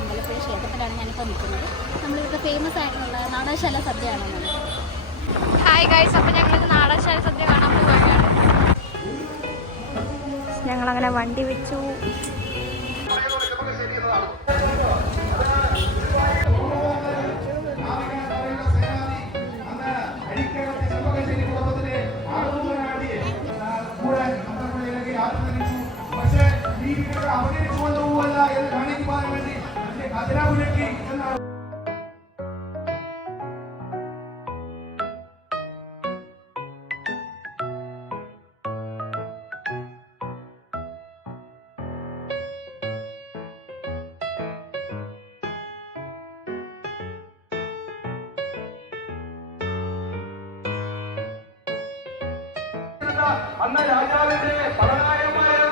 അമ്പലപ്പുഴ ക്ഷേത്രത്തിലാണ് ഞാനിപ്പോൾ നിൽക്കുന്നത് നമ്മളിവിടുത്തെ ഫേമസ് ആയിട്ടുള്ള നാടകശാല സദ്യയാണ് ഹായ് ഗൈസ് അപ്പോൾ ഞങ്ങളിത് നാടാശാല സദ്യ കാണാൻ പോവുകയാണ്. ഞങ്ങളങ്ങനെ വണ്ടി വെച്ചു. അന്ന് രാജാവിന്റെ പടനായകന്മാരായിരുന്നു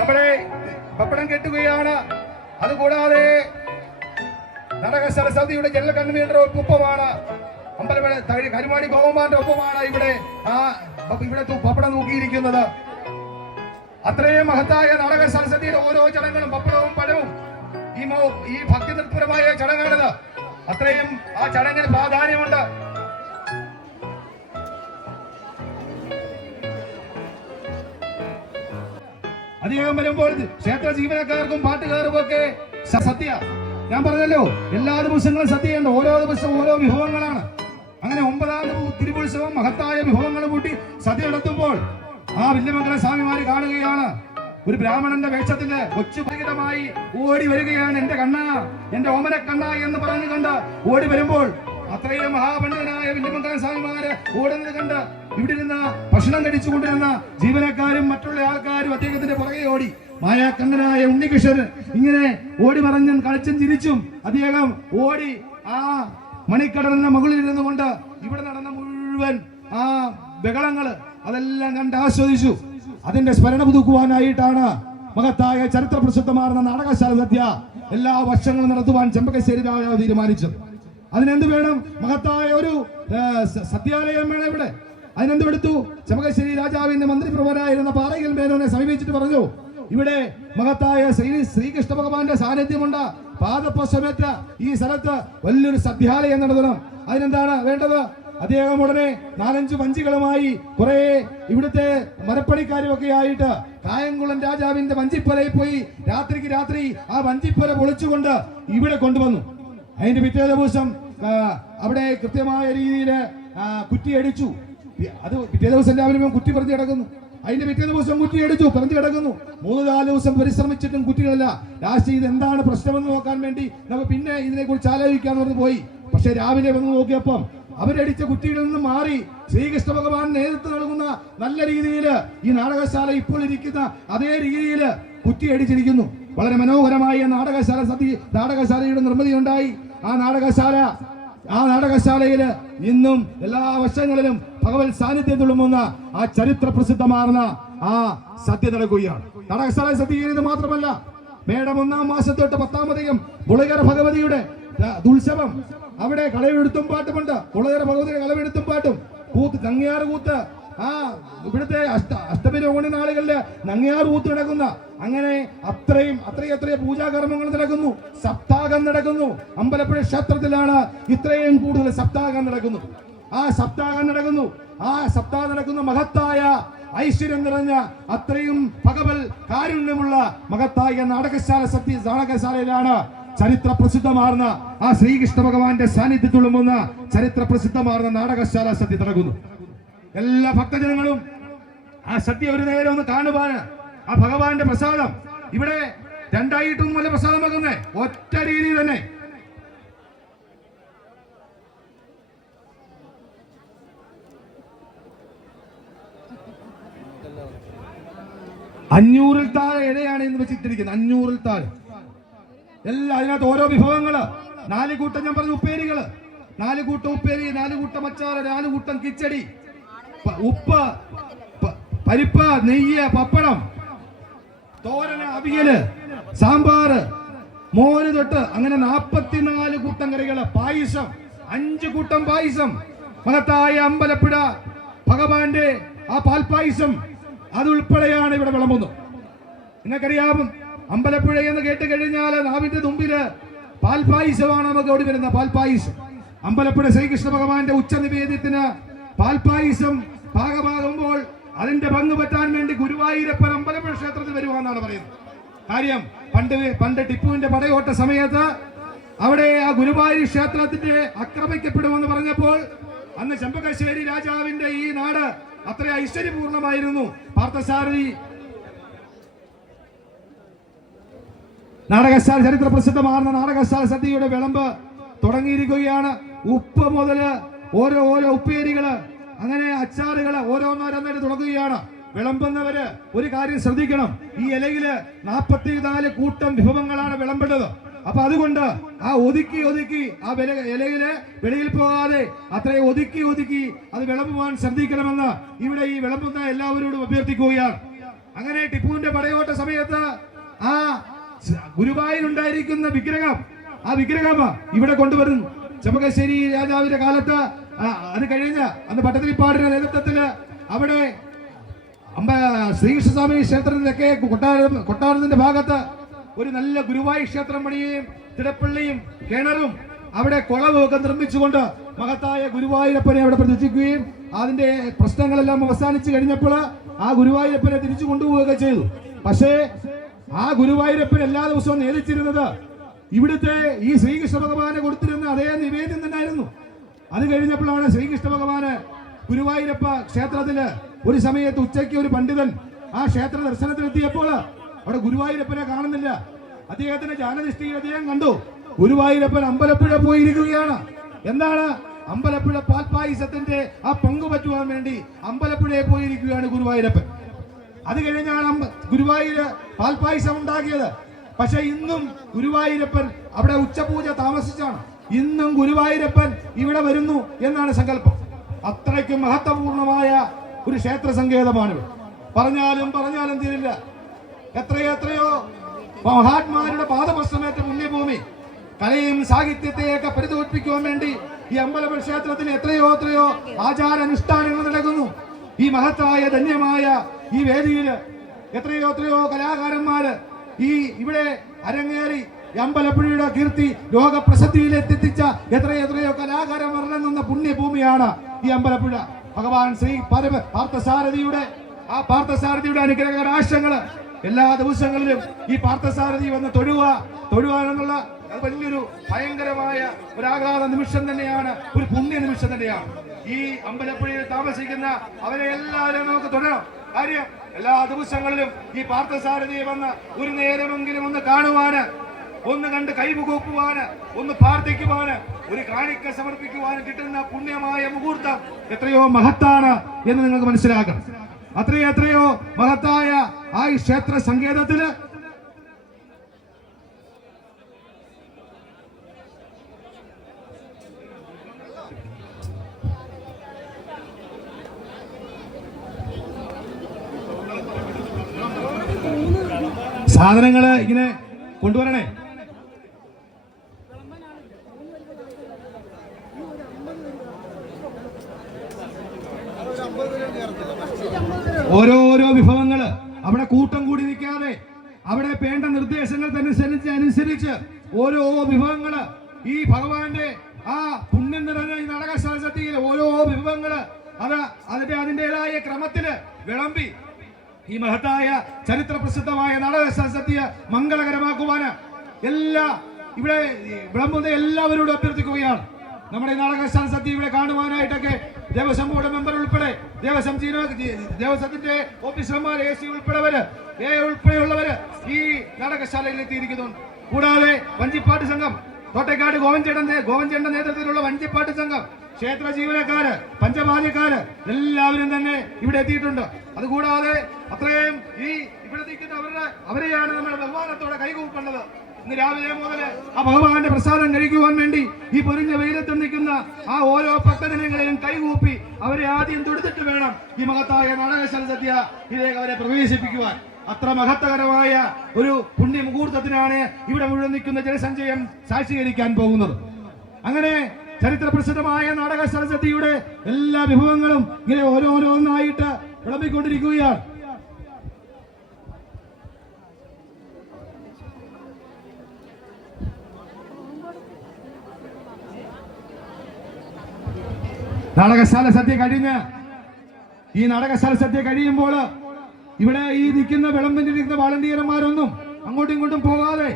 നമ്മുടെ പപ്പടം കെട്ടുകയാണ്. അതുകൂടാതെ നടക സരസ്വതിയുടെ ജനറൽ കൺവീനറുടെ ഒപ്പമാണ്. അമ്പലമേള കരുമാടി ഗോപമാന്റെ ഒപ്പമാണ് ഇവിടെ ആ ഇവിടെ പപ്പടം നോക്കിയിരിക്കുന്നത് അത്രയും മഹത്തായ നാടക സരസ്വതിയുടെ ഓരോ ചടങ്ങുകളും പപ്പടവും പഴവും ഈ ഈ ഭക്തി നിർഭരമായ ചടങ്ങാണിത്. അത്രയും ആ ചടങ്ങിന് പ്രാധാന്യമുണ്ട്. അധികം വരുമ്പോൾ ക്ഷേത്ര ജീവനക്കാർക്കും പാട്ടുകാർക്കും ഒക്കെ സത്യ സദ്യ. ഞാൻ പറഞ്ഞല്ലോ എല്ലാ ദിവസങ്ങളും സദ്യയുണ്ട് ഓരോ ദിവസവും ഓരോ വിഭവങ്ങളാണ്. അങ്ങനെ ഒമ്പതാം തിരുവുത്സവം മഹത്തായ വിഭവങ്ങൾ കൂട്ടി സദ്യ നടത്തുമ്പോൾ ആ വില്യമംഗല സ്വാമിമാര് കാണുകയാണ്. ഒരു ബ്രാഹ്മണന്റെ വേഷത്തിൽ കൊച്ചു പരികിതമായി ഓടി വരികയാണ് എന്റെ കണ്ണ എന്റെ ഓമന കണ്ണ എന്ന് പറഞ്ഞു കണ്ട് ഓടി വരുമ്പോൾ അത്രയും മഹാപണ്ഡിതനായ വില്യമംഗല സ്വാമിമാര് ഓടുന്നത് കണ്ട് ഇവിടെ ഇരുന്ന ഭക്ഷണം കഴിച്ചുകൊണ്ടിരുന്ന ജീവനക്കാരും മറ്റുള്ള ആൾക്കാരും അദ്ദേഹത്തിന്റെ പുറകെ ഓടി. മായാക്കണ്ണനായ ഉണ്ണികൃഷ്ണൻ ഇങ്ങനെ ഓടി പറഞ്ഞും കളിച്ചും ചിരിച്ചും അദ്ദേഹം ഓടി ആ മണിക്കടലിന്റെ മുകളിൽ ഇരുന്നു കൊണ്ട് ഇവിടെ നടന്ന മുഴുവൻ ആ ബഹളങ്ങൾ അതെല്ലാം കണ്ട് ആസ്വദിച്ചു. അതിന്റെ സ്മരണ പുതുക്കുവാനായിട്ടാണ് മഹത്തായ ചരിത്ര പ്രസിദ്ധമാർന്ന നാടകശാല സദ്യ എല്ലാ വർഷങ്ങളും നടത്തുവാൻ ചെമ്പകശ്ശേരി രാജാവ് തീരുമാനിച്ചത്. അതിനെന്ത് വേണം? മഹത്തായ ഒരു സത്യാലയം വേണം ഇവിടെ. അതിനെന്ത് എടുത്തു ചെമ്പകശ്ശേരി രാജാവിന്റെ മന്ത്രിപ്രഭരായിരുന്ന പാറയിൽ മേനോനെ സമീപിച്ചിട്ട് പറഞ്ഞു ഇവിടെ മഹത്തായ ശ്രീ ശ്രീകൃഷ്ണ ഭഗവാന്റെ സാന്നിധ്യമുണ്ട്. പാദപ്പശമേറ്റ ഈ സ്ഥലത്ത് വലിയൊരു സദ്യാലയം നടത്തണം. അതിനെന്താണ് വേണ്ടത്? അദ്ദേഹം ഉടനെ നാലഞ്ച് വഞ്ചികളുമായി കുറെ ഇവിടുത്തെ മരപ്പണിക്കാരും ഒക്കെ ആയിട്ട് കായംകുളം രാജാവിന്റെ വഞ്ചിപ്പലയിൽ പോയി രാത്രിക്ക് രാത്രി ആ വഞ്ചിപ്പല പൊളിച്ചുകൊണ്ട് ഇവിടെ കൊണ്ടുവന്നു. അതിന്റെ പിറ്റേ ദിവസം അവിടെ കൃത്യമായ രീതിയിൽ കുറ്റിയടിച്ചു. അത് പിറ്റേ ദിവസം രാവിലെ കുറ്റി പറഞ്ഞു കിടക്കുന്നു. അതിന്റെ പിറ്റേ ദിവസം കുറ്റി എടുത്തു പറഞ്ഞു കിടക്കുന്നു. മൂന്ന് നാല് ദിവസം പരിശ്രമിച്ചിട്ടും കുറ്റികളല്ല. ലാസ്റ്റ് ഇത് എന്താണ് പ്രശ്നമെന്ന് നോക്കാൻ വേണ്ടി നമ്മൾ പിന്നെ ഇതിനെ കുറിച്ച് ആലോചിക്കാന്ന് പറഞ്ഞു പോയി. പക്ഷെ രാവിലെ വന്ന് നോക്കിയപ്പം അവരടിച്ച കുറ്റികളിൽ നിന്ന് മാറി ശ്രീകൃഷ്ണ ഭഗവാൻ നേതൃത്വം നൽകുന്ന നല്ല രീതിയിൽ ഈ നാടകശാല ഇപ്പോൾ ഇരിക്കുന്ന അതേ രീതിയിൽ കുറ്റി അടിച്ചിരിക്കുന്നു. വളരെ മനോഹരമായ നാടകശാല സതി നാടകശാലയുടെ നിർമ്മിതി ഉണ്ടായി. ആ നാടകശാല ആ നാടകശാലയിൽ ഇന്നും എല്ലാ വർഷങ്ങളിലും ഭഗവത് സാന്നിധ്യം തുളുമുന്ന ആ ചരിത്ര പ്രസിദ്ധമാർന്ന ആ സദ്യ നടക്കുകയാണ്. നാടകശാല സദ്യ ചെയ്യുന്നത് മാത്രമല്ല മേടം ഒന്നാം മാസത്തൊട്ട് പത്താമതയും പുളകര ഭഗവതിയുടെ ഉത്സവം അവിടെ കളവെടുത്തും പാട്ടുമുണ്ട് പുളകര ഭഗവതിയുടെ കളവെടുത്തും പാട്ടും. കൂത്ത് നങ്ങിയാർ കൂത്ത് ആ ഇവിടുത്തെ അഷ്ട അഷ്ടമി രോഹിണി നാളുകളിൽ നങ്ങിയാർ കൂത്ത് നടക്കുന്ന അങ്ങനെ അത്രയും അത്രയും അത്രയും പൂജാകർമ്മങ്ങൾ നടക്കുന്നു. സപ്താഹം നടക്കുന്നു. അമ്പലപ്പുഴ ക്ഷേത്രത്തിലാണ് ഇത്രയും കൂടുതൽ സപ്താഹം നടക്കുന്നു ആ സപ്താഹം നടക്കുന്നു. ആ സപ്താഹം നടക്കുന്ന മഹത്തായ ഐശ്വര്യം നിറഞ്ഞ അത്രയും ഭഗവൽ കാരുണ്യമുള്ള മഹത്തായ നാടകശാല സത്യ നാടകശാലയിലാണ് ചരിത്ര പ്രസിദ്ധമാർന്ന ആ ശ്രീകൃഷ്ണ ഭഗവാന്റെ സാന്നിധ്യത്തുള്ളുമെന്ന ചരിത്ര പ്രസിദ്ധമാർന്ന നാടകശാല സത്യ നടക്കുന്നു. എല്ലാ ഭക്തജനങ്ങളും ആ സത്യ ഒരു നേരം ഒന്ന് കാണുവാൻ ആ ഭഗവാന്റെ പ്രസാദം. ഇവിടെ രണ്ടായിട്ടൊന്നും അല്ല പ്രസാദമാക്കുന്നേ. ഒറ്റ രീതി തന്നെ. അഞ്ഞൂറിൽ താഴെ ഇടയാണ് എന്ന് വെച്ചിട്ടിരിക്കുന്നത് അഞ്ഞൂറിൽ താഴെ. എല്ലാ അതിനകത്ത് ഓരോ വിഭവങ്ങൾ. നാല് കൂട്ടം ഞാൻ പറഞ്ഞു ഉപ്പേരികൾ. നാല് കൂട്ടം ഉപ്പേരി നാല് കൂട്ടം അച്ചാറ് നാല് കൂട്ടം കിച്ചടി. ഉപ്പ് പരിപ്പ് നെയ്യ് പപ്പടം തോരന് അവിയൽ സാമ്പാറ് മോര് തൊട്ട് അങ്ങനെ നാപ്പത്തിനാല് കൂട്ടം കറികൾ. പായസം അഞ്ചു കൂട്ടം പായസം. മഹത്തായ അമ്പലപ്പുഴ ഭഗവാന്റെ ആ പാൽപ്പായസം. അതുൾപ്പെടെയാണ് ഇവിടെ വിളമ്പുന്നത്. നിങ്ങൾക്കറിയാവും അമ്പലപ്പുഴ എന്ന് കേട്ട് കഴിഞ്ഞാൽ നാവിന്റെ തുമ്പിൽ പാൽപായസമാണ് നമുക്ക് ഓടി വരുന്ന പാൽപായസം അമ്പലപ്പുഴ ശ്രീകൃഷ്ണ ഭഗവാന്റെ ഉച്ച നിവേദ്യത്തിന് പാൽപായസം പാകമാകുമ്പോൾ അതിന്റെ പങ്ക് പറ്റാൻ വേണ്ടി ഗുരുവായൂരപ്പൻ അമ്പലപ്പുഴ ക്ഷേത്രത്തിൽ വരുവാന്നാണ് പറയുന്നത്. കാര്യം പണ്ട് പണ്ട് ടിപ്പുവിന്റെ പടയോട്ട സമയത്ത് അവിടെ ആ ഗുരുവായൂർ ക്ഷേത്രത്തിന്റെ ആക്രമിക്കപ്പെടുമെന്ന് പറഞ്ഞപ്പോൾ അന്ന് ചെമ്പകശ്ശേരി രാജാവിന്റെ ഈ നാട് അത്ര ഐശ്വര്യപൂർണമായിരുന്നു. പാർത്ഥസാരഥി നാടകശാല ചരിത്ര പ്രസിദ്ധമാർന്ന നാടകശാല സദ്യയുടെ വിളമ്പ് തുടങ്ങിയിരിക്കുകയാണ്. ഉപ്പ് മുതൽ ഓരോ ഓരോ ഉപ്പേരികൾ അങ്ങനെ അച്ചാറുകൾ ഓരോന്നോരോന്നായിട്ട് തുടങ്ങുകയാണ്. വിളമ്പുന്നവര് ഒരു കാര്യം ശ്രദ്ധിക്കണം. ഈ ഇലയിൽ നാൽപ്പത്തിനാല് കൂട്ടം വിഭവങ്ങളാണ് വിളമ്പേണ്ടത് അപ്പൊ അതുകൊണ്ട് ആ ഒതുക്കി ഒതുക്കി ആ വില ഇലയിൽ വെളിയിൽ പോകാതെ അത്രയും ഒതുക്കി ഒതുക്കി അത് വിളമ്പുവാൻ ശ്രദ്ധിക്കണമെന്ന് ഇവിടെ ഈ വിളമ്പുന്ന എല്ലാവരോടും അഭ്യർത്ഥിക്കുകയാണ്. അങ്ങനെ ടിപ്പുവിന്റെ പടയോട്ട സമയത്ത് ആ ഗുരുവായൂരുണ്ടായിരിക്കുന്ന വിഗ്രഹം ആ വിഗ്രഹം ഇവിടെ കൊണ്ടുവരുന്നു. ചെമ്പകശ്ശേരി രാജാവിന്റെ കാലത്ത് അത് കഴിഞ്ഞ് അന്ന് പട്ടത്തിരിപ്പാടിന്റെ നേതൃത്വത്തിൽ അവിടെ അമ്പ ശ്രീകൃഷ്ണസ്വാമി ക്ഷേത്രത്തിലൊക്കെ കൊട്ടാരം കൊട്ടാരത്തിന്റെ ഭാഗത്ത് ഒരു നല്ല ഗുരുവായൂർ ക്ഷേത്രം പണിയുകയും തിടപ്പള്ളിയും കിണറും അവിടെ കുളവും ഒക്കെ നിർമ്മിച്ചുകൊണ്ട് മഹത്തായ ഗുരുവായൂരപ്പനെ അവിടെ പ്രതിഷ്ഠിക്കുകയും അതിന്റെ പ്രശ്നങ്ങളെല്ലാം അവസാനിച്ചു കഴിഞ്ഞപ്പോൾ ആ ഗുരുവായൂരപ്പനെ തിരിച്ചു കൊണ്ടുപോവുകയൊക്കെ ചെയ്തു. പക്ഷേ ആ ഗുരുവായൂരപ്പൻ എല്ലാ ദിവസവും നേദിച്ചിരുന്നത് ഇവിടുത്തെ ഈ ശ്രീകൃഷ്ണ ഭഗവാന് കൊടുത്തിരുന്ന അതേ നിവേദ്യം തന്നെയായിരുന്നു. അത് കഴിഞ്ഞപ്പോഴാണ് ശ്രീകൃഷ്ണ ഭഗവാന് ഗുരുവായൂരപ്പ ക്ഷേത്രത്തിൽ ഒരു സമയത്ത് ഉച്ചയ്ക്ക് ഒരു പണ്ഡിതൻ ആ ക്ഷേത്ര ദർശനത്തിലെത്തിയപ്പോൾ അവിടെ ഗുരുവായൂരപ്പനെ കാണുന്നില്ല. അദ്ദേഹത്തിന്റെ ജാനനിഷ്ഠയിൽ അദ്ദേഹം കണ്ടു. ഗുരുവായൂരപ്പൻ അമ്പലപ്പുഴ പോയിരിക്കുകയാണ്. എന്താണ്? അമ്പലപ്പുഴ പാൽപായസത്തിന്റെ ആ പങ്കു പറ്റുവാൻ വേണ്ടി അമ്പലപ്പുഴയെ പോയിരിക്കുകയാണ് ഗുരുവായൂരപ്പൻ. അത് കഴിഞ്ഞാണ് ഗുരുവായൂര് പാൽപായസം ഉണ്ടാക്കിയത്. പക്ഷെ ഇന്നും ഗുരുവായൂരപ്പൻ അവിടെ ഉച്ചപൂജ താമസിച്ചാണ്. ഇന്നും ഗുരുവായൂരപ്പൻ ഇവിടെ വരുന്നു എന്നാണ് സങ്കല്പം. അത്രയ്ക്കും മഹത്വപൂർണമായ ഒരു ക്ഷേത്ര സങ്കേതമാണ് പറഞ്ഞാലും പറഞ്ഞാലും തീരില്ല. എത്രയോ എത്രയോ മഹാത്മാരുടെ പാദപ്രസമയത്തെ പുണ്യഭൂമി. കലയും സാഹിത്യത്തെയൊക്കെ പരിതോൽപ്പിക്കുവാൻ വേണ്ടി ഈ അമ്പലപുര ക്ഷേത്രത്തിൽ എത്രയോ എത്രയോ ആചാരാനുഷ്ഠാനങ്ങൾ നടക്കുന്നു ഈ മഹത്തായ ധന്യമായ ഈ വേദിയിൽ എത്രയോ എത്രയോ കലാകാരന്മാര് ഈ ഇവിടെ അരങ്ങേറി അമ്പലപ്പുഴയുടെ കീർത്തി ലോക പ്രസിദ്ധിയിലെത്തിച്ച എത്രയോ എത്രയോ കലാകാരന്മാർ ഇറങ്ങുന്ന പുണ്യഭൂമിയാണ് ഈ അമ്പലപ്പുഴ. ഭഗവാൻ ശ്രീ പാർത്ഥസാരഥിയുടെ ആ പാർത്ഥസാരഥിയുടെ അനുഗ്രഹ രാഷ്ട്രങ്ങൾ എല്ലാ ദിവസങ്ങളിലും ഈ പാർത്ഥസാരഥി വന്ന് തൊഴുക തൊഴുക എന്നുള്ള വലിയൊരു ഭയങ്കരമായ ഒരു ആഹ്ലാദ നിമിഷം തന്നെയാണ് ഒരു പുണ്യ നിമിഷം തന്നെയാണ്. ഈ അമ്പലപ്പുഴയിൽ താമസിക്കുന്ന അവരെ എല്ലാവരും നമുക്ക് തൊഴണം. കാര്യം എല്ലാ ദിവസങ്ങളിലും ഈ പാർത്ഥസാരഥിയെ വന്ന് ഒരു നേരമെങ്കിലും ഒന്ന് കാണുവാന് ഒന്ന് കണ്ട് കൈമുകൂപ്പുവാന് ഒന്ന് പ്രാർത്ഥിക്കുവാന് ഒരു കാണിക്ക സമർപ്പിക്കുവാനും കിട്ടുന്ന പുണ്യമായ മുഹൂർത്തം എത്രയോ മഹത്താണ് എന്ന് നിങ്ങൾക്ക് മനസ്സിലാക്കണം അത്രയോ അത്രയോ മഹത്തായ ആ ഈ ക്ഷേത്ര സങ്കേതത്തിൽ സാധനങ്ങൾ ഇങ്ങനെ കൊണ്ടുവരണേ. ഓരോരോ വിഭവങ്ങൾ അവിടെ കൂട്ടം കൂടി നിൽക്കാതെ അവിടെ വേണ്ട നിർദ്ദേശങ്ങൾ അനുസരിച്ച് അനുസരിച്ച് ഓരോ വിഭവങ്ങൾ ഈ ഭഗവാന്റെ ആ പുണ്യം നിറഞ്ഞ ഈ നാടകശാല സരസ്വതിയിൽ ഓരോ വിഭവങ്ങൾ അത് അതിന്റെ അതിന്റെതായ ക്രമത്തിൽ വിളമ്പി. ഈ മഹത്തായ ചരിത്ര പ്രസിദ്ധമായ നാടകശാല സരസ്വതിയെ മംഗളകരമാക്കുവാന് എല്ലാ ഇവിടെ വിളമ്പുന്ന എല്ലാവരോടും അഭ്യർത്ഥിക്കുകയാണ്. നമ്മുടെ നാടകശാല സദ്യ ഇവിടെ കാണുവാനായിട്ടൊക്കെ ദേവസ്വം ബോർഡ് മെമ്പർ ഉൾപ്പെടെ ദേവസ്വം ദേവസ്വത്തിന്റെ ഓഫീസർമാർ എ സി ഉൾപ്പെടെവര് എ ഉൾപ്പെടെയുള്ളവര് ഈ നാടകശാലയിൽ എത്തിയിരിക്കുന്നുണ്ട് കൂടാതെ വഞ്ചിപ്പാട്ട് സംഘം തോട്ടേക്കാട് ഗോവൻചേട്ടന്റെ ഗോവൻചേട്ടന്റെ നേതൃത്വത്തിലുള്ള വഞ്ചിപ്പാട്ട് സംഘം ക്ഷേത്ര ജീവനക്കാര് പഞ്ചപാലിക്കാര് എല്ലാവരും തന്നെ ഇവിടെ എത്തിയിട്ടുണ്ട്. അതുകൂടാതെ അത്രയും ഈ ഇവിടെ നിൽക്കുന്ന അവരുടെ അവരെയാണ് നമ്മൾ ബഹുമാനത്തോടെ കൈകൂപ്പേണ്ടത് ഇന്ന് രാവിലെ മുതൽ ആ ഭഗവാന്റെ പ്രസാദം കഴിക്കുവാൻ വേണ്ടി ഈ പൊരിഞ്ഞ വെയിലത്ത് നിൽക്കുന്ന ആ ഓരോ ഭക്തജനങ്ങളെയും കൈകൂപ്പി അവരെ ആദ്യം തൊടുത്തിട്ട് വേണം ഈ മഹത്തായ നാടകശാല സദ്യ ഇതിലേക്ക് അവരെ പ്രവേശിപ്പിക്കുവാൻ. അത്ര മഹത്തകരമായ ഒരു പുണ്യ മുഹൂർത്തത്തിനാണ് ഇവിടെ മുഴുവൻ നിൽക്കുന്ന ജനസഞ്ചയം സാക്ഷീകരിക്കാൻ പോകുന്നത്. അങ്ങനെ ചരിത്ര പ്രസിദ്ധമായ നാടക സരസ്വതിയുടെ എല്ലാ വിഭവങ്ങളും ഇങ്ങനെ ഓരോരോന്നായിട്ട് വിളമ്പിക്കൊണ്ടിരിക്കുകയാണ്. നാടകശാല സദ്യ കഴിഞ്ഞ് ഈ നാടകശാല സദ്യ കഴിയുമ്പോൾ ഇവിടെ ഈ നിൽക്കുന്ന വിളമ്പിനിരിക്കുന്ന വാളണ്ടിയർമാരൊന്നും അങ്ങോട്ടും ഇങ്ങോട്ടും പോകാതെ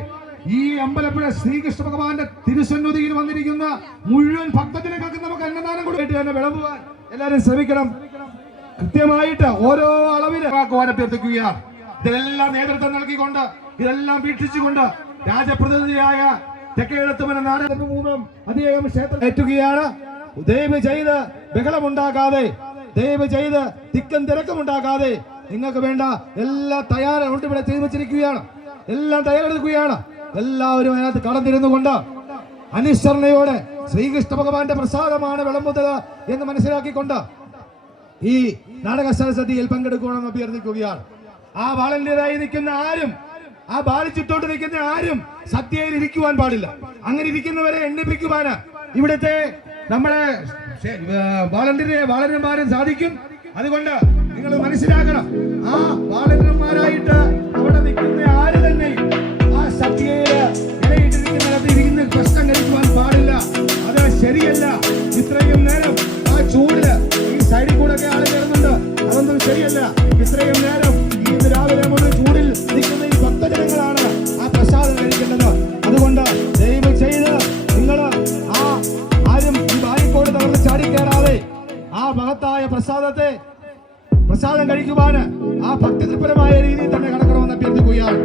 ഈ അമ്പലപ്പുഴ ശ്രീകൃഷ്ണ ഭഗവാന്റെ തിരുസന്നിധിയിൽ വന്നിരിക്കുന്ന മുഴുവൻ ഭക്തജനങ്ങൾക്ക് നമുക്ക് അന്നദാനം കൊടുത്തിട്ട് തന്നെ വിളമ്പുവാൻ എല്ലാവരും ശ്രമിക്കണം. കൃത്യമായിട്ട് ഓരോ അളവിൽ അഭ്യർത്ഥിക്കുകയാണ് ഇതിലെല്ലാം നേതൃത്വം നൽകിക്കൊണ്ട് ഇതെല്ലാം വീക്ഷിച്ചുകൊണ്ട് രാജപ്രതിനിധിയായ തെക്കേടത്തുമന നാരായണ മൂന്നും അദ്ദേഹം ക്ഷേത്രം ഏറ്റുകയാണ്. ദയവ് ചെയ്ത് ബഹളമുണ്ടാക്കാതെ ദയവ് ചെയ്ത് തിക്കും തിരക്കുമുണ്ടാക്കാതെ നിങ്ങൾക്ക് വേണ്ട എല്ലാ തയ്യാറുണ്ട് ഇവിടെ ചെയ്തു വെച്ചിരിക്കുകയാണ്. എല്ലാം തയ്യാറെടുക്കുകയാണ്. എല്ലാവരും അതിനകത്ത് കടന്നിരുന്നു കൊണ്ട് അനുസരണയോടെ ശ്രീകൃഷ്ണ ഭഗവാന്റെ പ്രസാദമാണ് വിളമ്പുന്നത് എന്ന് മനസ്സിലാക്കിക്കൊണ്ട് ഈ നാടക സരസ്വതിയിൽ പങ്കെടുക്കണമെന്ന് അഭ്യർത്ഥിക്കുകയാണ്. ആ വാളന്റേതായി നിൽക്കുന്ന ആരും ആ ബാലിച്ചിട്ടോട്ട് നിൽക്കുന്ന ആരും സത്യയിൽ ഇരിക്കുവാൻ പാടില്ല. അങ്ങനെ ഇരിക്കുന്നവരെ എണ്ണിപ്പിക്കുവാന് ഇവിടുത്തെ നമ്മുടെ വളണ്ടിനെ വളരന്മാരും സാധിക്കും. അതുകൊണ്ട് നിങ്ങൾ മനസ്സിലാക്കണം. ആ വാളന്മാരായിട്ട് അവിടെ നിൽക്കുന്ന ആര് തന്നെ ആ സത്യയിൽ ഇരിക്കുന്ന പ്രശ്നം കഴിക്കുവാൻ പാടില്ല. അത് ശരിയല്ല. ഇത്രയും നേരം ആ ചൂടിൽ ഈ സൈഡിൽ കൂടെ ഒക്കെ ആൾ കയറുന്നുണ്ട് അതൊന്നും ശരിയല്ല. ഇത്രയും നേരം പ്രസാദത്തെ പ്രസാദം കഴിക്കുവാന് ആ ഭക്തിപരമായ രീതിയിൽ തന്നെ കടക്കണമെന്ന് അഭ്യർത്ഥിക്കുകയാണ്.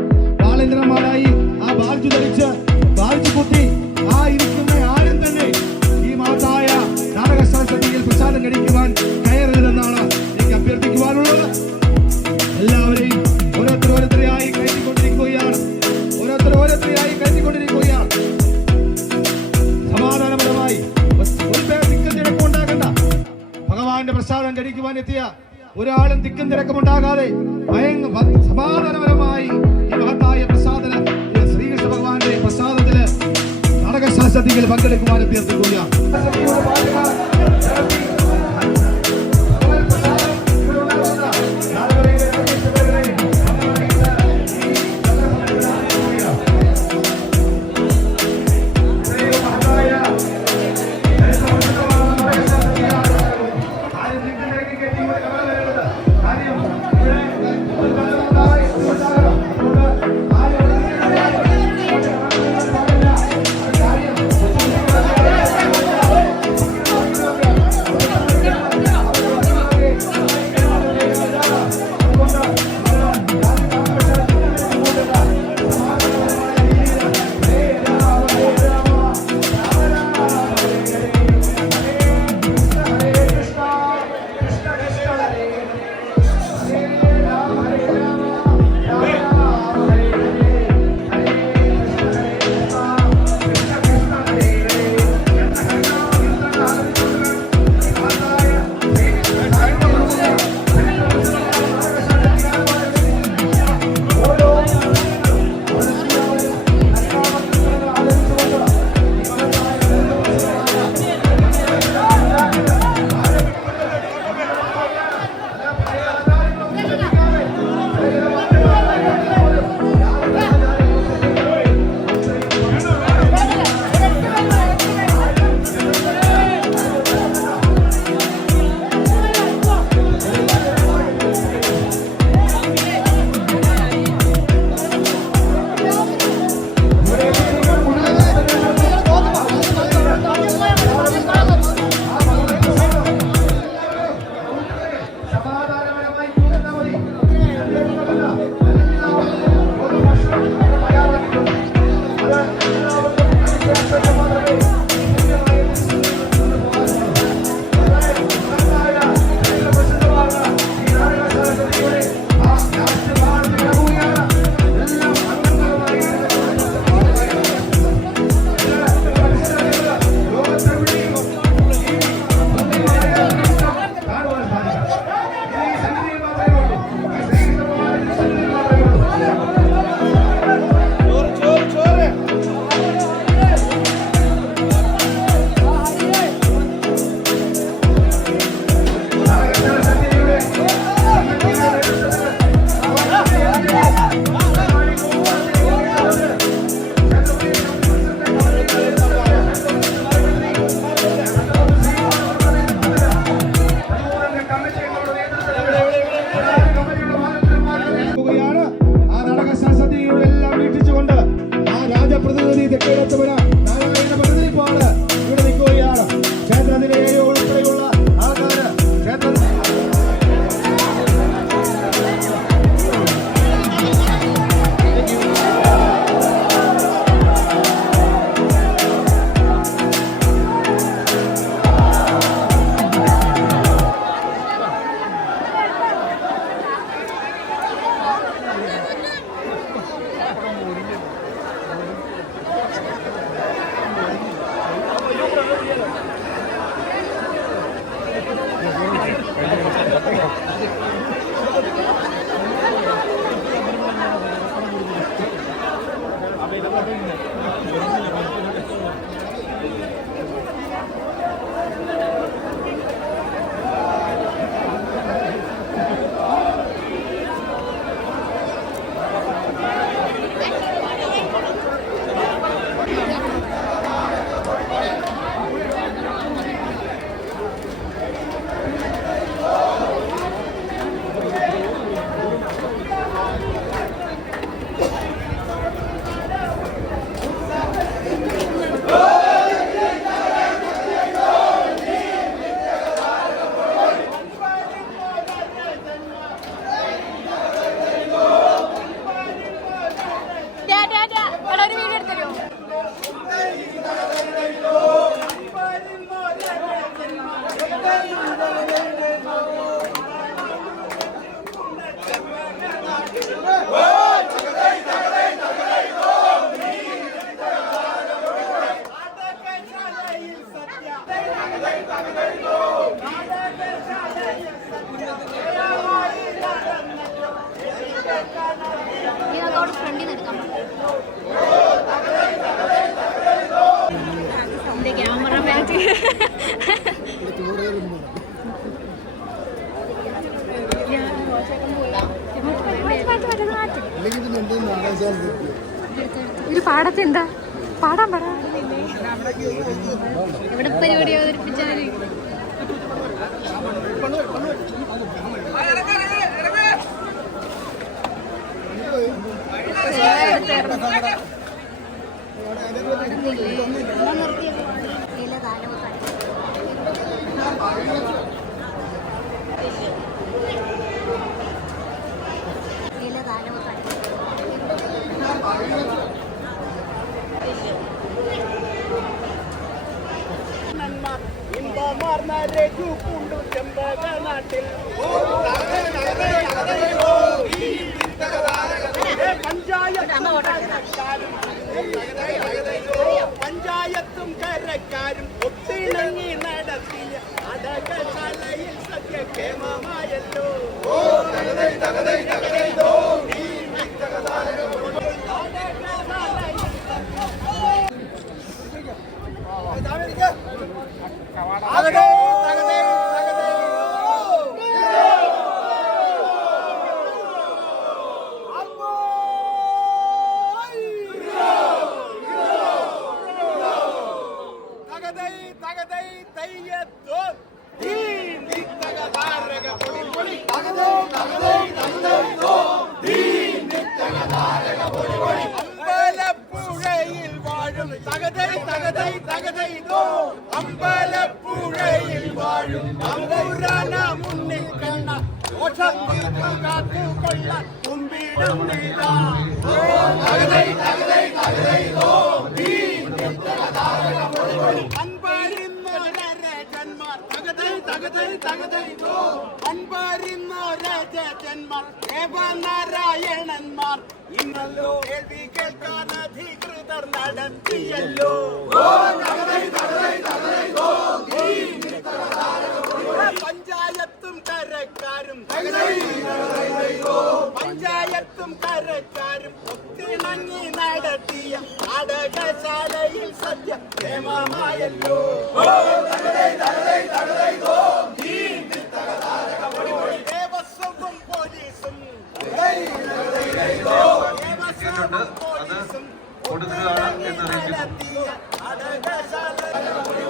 ഭഗവാന്റെ പ്രസാദം കഴിക്കുവാൻ എത്തിയ ഒരാളും തിക്കും തിരക്കമുണ്ടാകാതെ സമാധാനപരമായി ഈ മഹത്തായ പ്രസാദന ശ്രീകൃഷ്ണ ഭഗവാന്റെ പ്രസാദത്തിൽ നാടകശാസ്ത്രത്തിൽ പങ്കെടുക്കുവാൻ അഭ്യർത്ഥിക്കുകയാണ്. ഇമ്പമാർന്ന രഘു പൂണ്ടു ചെമ്പക നാട്ടിൽ പഞ്ചായത്തും കരക്കാരും ഒത്തിണങ്ങി നടത്തിയ അടകശാലയിൽ സത്യക്ഷേമമായല്ലോ. തകതേ ദോ അൻപാരിന്നോരജന്മാർ ദേവനാരായണന്മാർ ഇന്നല്ലോ കേൾവി കേൾക്കാൻ അധികൃതർ നടത്തിയല്ലോ പഞ്ചായത്തും കരക്കാരും പഞ്ചായത്തും കരക്കാരും ഒത്തിണങ്ങി നടത്തിയ നാടകശാലയിൽ സത്യ ക്ഷേമമായല്ലോ. ദേവസ്വവും പോലീസും. ദേവസ്വവും പോലീസും ഒത്തിണങ്ങി നടത്തിയ അന്നൊരു